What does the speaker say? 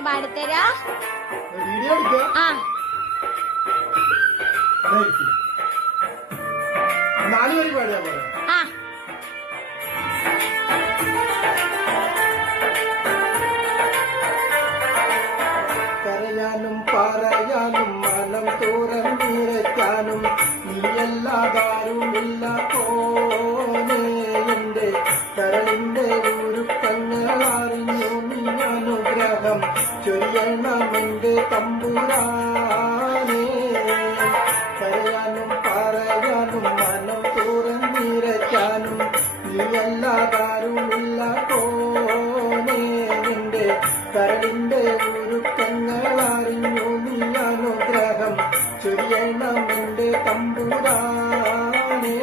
ഒന്ന് പാടിത്തരാ. ആ ആ കരയാനും പറയാനും മനം തുറന്നിരയ്ക്കാനും നീയല്ലാതാരുമില്ല പോനെ എന്റെ കരളിന്റെ ഒരുക്കങ്ങളറിഞ്ഞു നീ അനുഗ്രഹം ചൊരിയണമെന്റെ തമ്പുരാനെ. കരയാനും പറയാനും മനം തുറന്നിരയ്ക്കാനും നീയല്ലാതാരുമില്ല പോനെ എന്റെ കരളിന്റെ ഒരുക്കങ്ങളറിഞ്ഞു നീ അനുഗ്രഹം ചൊരിയണമെന്റെ തമ്പുരാനെ.